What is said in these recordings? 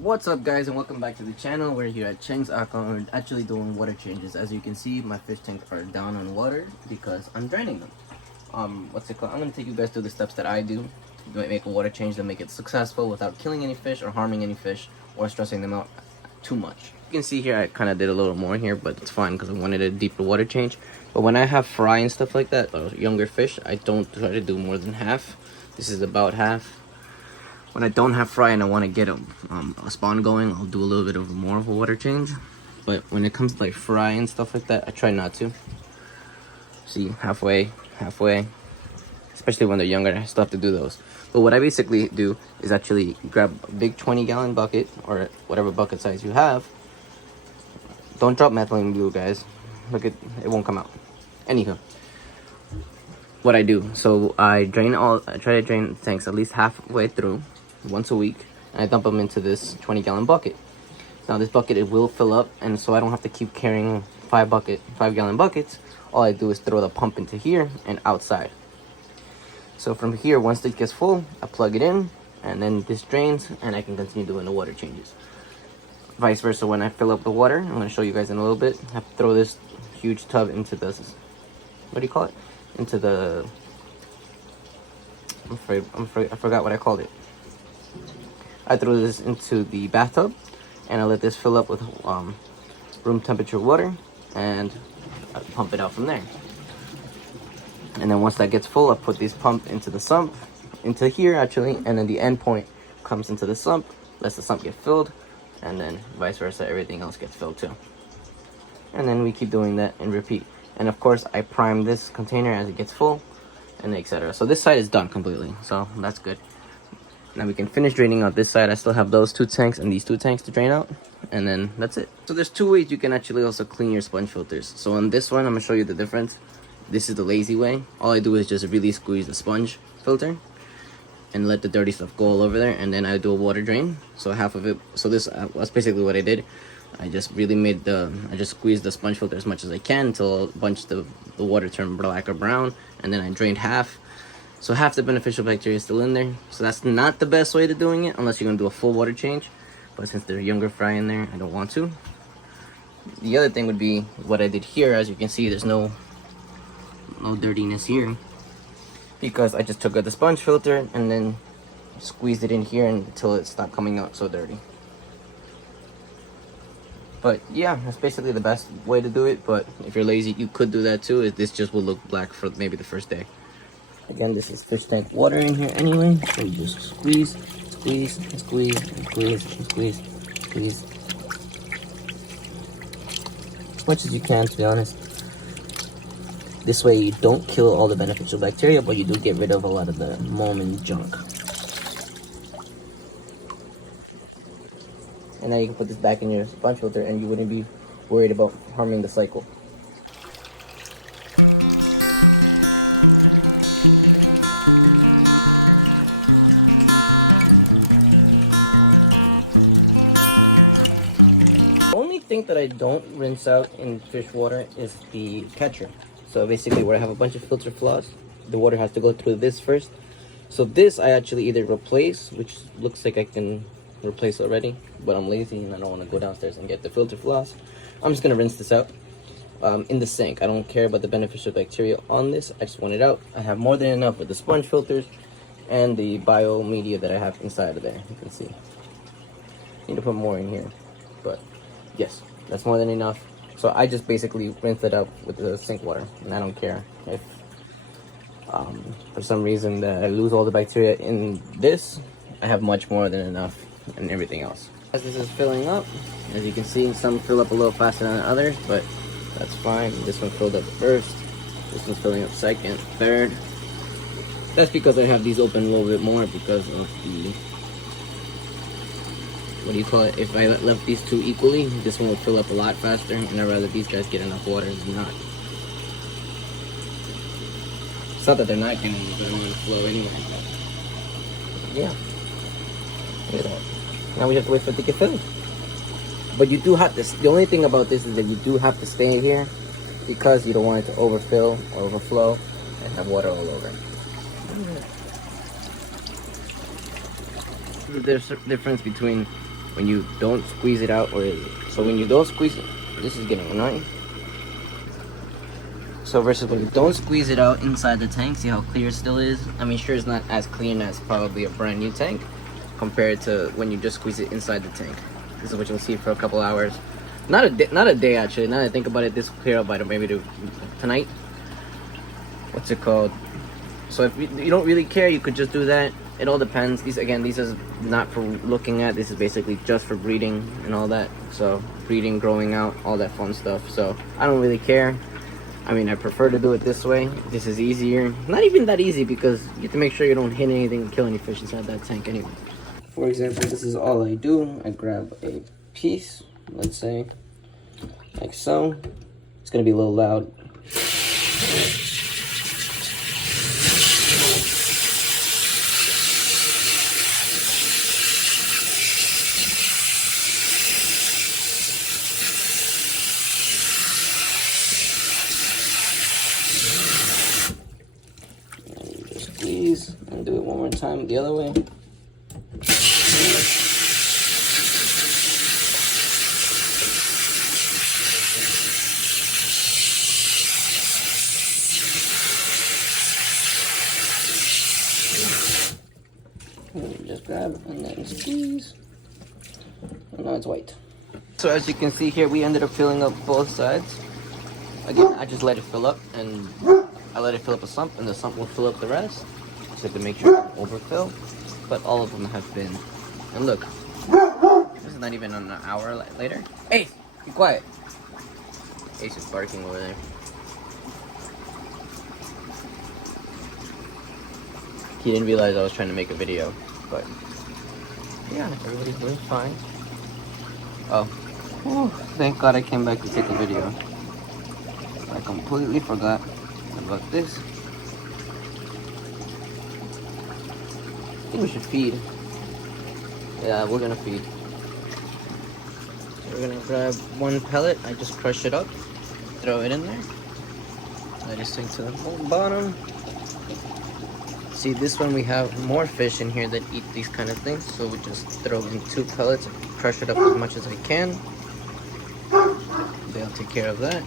What's up, guys, and welcome back to the channel. We're here at CHENG'S Aquarium. We're actually doing water changes. As you can see, my fish tanks are down on water because I'm draining them. What's it called? I'm going to take you guys through the steps that I do to make a water change to make it successful without killing any fish or harming any fish or stressing them out too much. You can see here I kind of did a little more here, but it's fine because I wanted a deeper water change. But when I have fry and stuff like that, or younger fish, I don't try to do more than half. This is about half. When I don't have fry and I want to get a spawn going, I'll do a little bit of more of a water change. But when it comes to like fry and stuff like that, I try not to. See, halfway. Especially when they're younger, I still have to do those. But what I basically do is actually grab a big 20-gallon bucket or whatever bucket size you have. Don't drop methylene blue, guys. Look, it won't come out. Anywho, what I do, so I try to drain tanks at least halfway through once a week, and I dump them into this 20-gallon bucket. Now this bucket, it will fill up, and so I don't have to keep carrying 5-gallon buckets. All I do is throw the pump into here and outside. So from here, once it gets full, I plug it in, and then this drains, and I can continue doing the water changes. Vice versa, when I fill up the water, I'm going to show you guys in a little bit. I have to throw this huge tub into this, what do you call it? Into the, I forgot what I called it. I throw this into the bathtub, and I let this fill up with room temperature water, and I pump it out from there. And then once that gets full, I put this pump into the sump, into here actually, and then the end point comes into the sump, lets the sump get filled, and then vice versa, everything else gets filled too. And then we keep doing that and repeat. And of course, I prime this container as it gets full, and etc. So this side is done completely, so that's good. Now we can finish draining out this side. I still have those 2 tanks and these 2 tanks to drain out, and then that's it. So there's 2 ways you can actually also clean your sponge filters. So on this one, I'm gonna show you the difference. This is the lazy way. All I do is just really squeeze the sponge filter and let the dirty stuff go all over there, and then I do a water drain. So half of it, so this that's basically what I did. I just really I just squeezed the sponge filter as much as I can until a bunch of the water turned black or brown, and then I drained half. So half the beneficial bacteria is still in there. So that's not the best way to doing it unless you're gonna do a full water change. But since there's younger fry in there, I don't want to. The other thing would be what I did here. As you can see, there's no dirtiness here because I just took out the sponge filter and then squeezed it in here until it stopped coming out so dirty. But yeah, that's basically the best way to do it. But if you're lazy, you could do that too. This just will look black for maybe the first day. Again, this is fish tank water in here anyway, so you just squeeze. As much as you can, to be honest. This way you don't kill all the beneficial bacteria, but you do get rid of a lot of the mold and junk. And now you can put this back in your sponge filter and you wouldn't be worried about harming the cycle. The only thing that I don't rinse out in fish water is the catcher. So basically where I have a bunch of filter flaws, the water has to go through this first. So this I actually either replace, which looks like I can replace already, but I'm lazy and I don't want to go downstairs and get the filter floss. I'm just going to rinse this out in the sink. I don't care about the beneficial bacteria on this. I just want it out. I have more than enough with the sponge filters and the bio media that I have inside of there. You can see. Need to put more in here, but yes, that's more than enough. So I just basically rinse it out with the sink water, and I don't care if for some reason that I lose all the bacteria in this. I have much more than enough in everything else. As this is filling up, as you can see, some fill up a little faster than others, but that's fine. This one filled up first, this one's filling up second, third. That's because I have these open a little bit more because of the, what do you call it? If I left these 2 equally, this one will fill up a lot faster, and I'd rather these guys get enough water than not. It's not that they're not getting any, but I want to flow anyway. Yeah. Look at that. Now we have to wait for it to get filled. But you do have to, the only thing about this is that you do have to stay here because you don't want it to overfill or overflow and have water all over. The difference between when you don't squeeze it out, or so when you don't squeeze it, this is getting annoying. So versus when you don't squeeze it out inside the tank, see how clear it still is? I mean, sure, it's not as clean as probably a brand new tank compared to when you just squeeze it inside the tank. This is what you'll see for a couple hours. Not a day actually. Now that I think about it, this will clear up by maybe tonight. What's it called? So if you don't really care, you could just do that. It all depends. These is not for looking at. This is basically just for breeding and all that. So breeding, growing out, all that fun stuff. So I don't really care. I mean, I prefer to do it this way. This is easier. Not even that easy, because you have to make sure you don't hit anything and kill any fish inside that tank anyway. For example, this is all I do. I grab a piece, let's say, like so. It's gonna be a little loud. Squeeze and do it one more time the other way. And just grab and then squeeze. And now it's white. So as you can see here, we ended up filling up both sides. Again, I just let it fill up, and I let it fill up a sump, and the sump will fill up the rest. So to make sure it overfill. But all of them have been. And look, this is not even an hour later. Ace, be quiet. Ace is barking over there. He didn't realize I was trying to make a video, but yeah, everybody's doing fine. Oh, whew, thank God I came back to take a video. I completely forgot about this. I think we should feed. Yeah, we're gonna feed. So we're gonna grab one pellet. I just crush it up, throw it in there. Let it sink to the bottom. See, this one we have more fish in here that eat these kind of things, so we just throw in 2 pellets and crush it up as much as I can. They'll take care of that.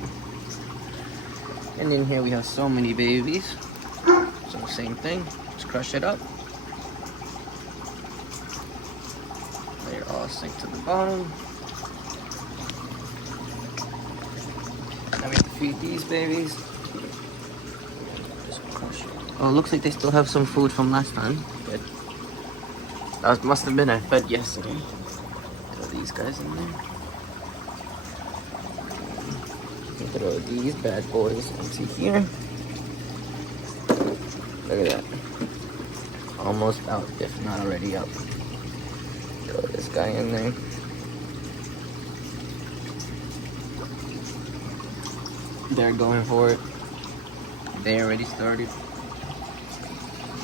And in here we have so many babies, so same thing, just crush it up. They all sink to the bottom. Now we have to feed these babies. Just crush it. Oh, it looks like they still have some food from last time. Good. That must have been I fed yesterday. Throw these guys in there. Throw these bad boys into here. Look at that. Almost out, if not already out. Throw this guy in there. They're going for it. They already started.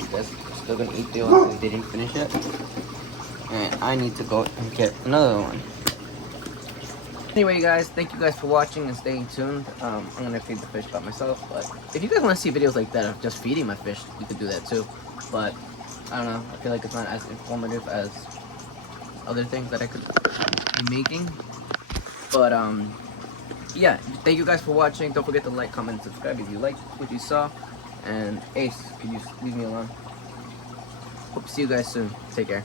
You guys are still gonna eat the ones they didn't finish yet. And I need to go and get another one. Anyway, guys, thank you guys for watching and staying tuned. I'm gonna feed the fish by myself, but if you guys want to see videos like that of just feeding my fish, you could do that too. But I don't know, I feel like it's not as informative as other things that I could be making. But yeah, thank you guys for watching. Don't forget to like, comment, and subscribe if you liked what you saw. And Ace, could you leave me alone? Hope to see you guys soon. Take care.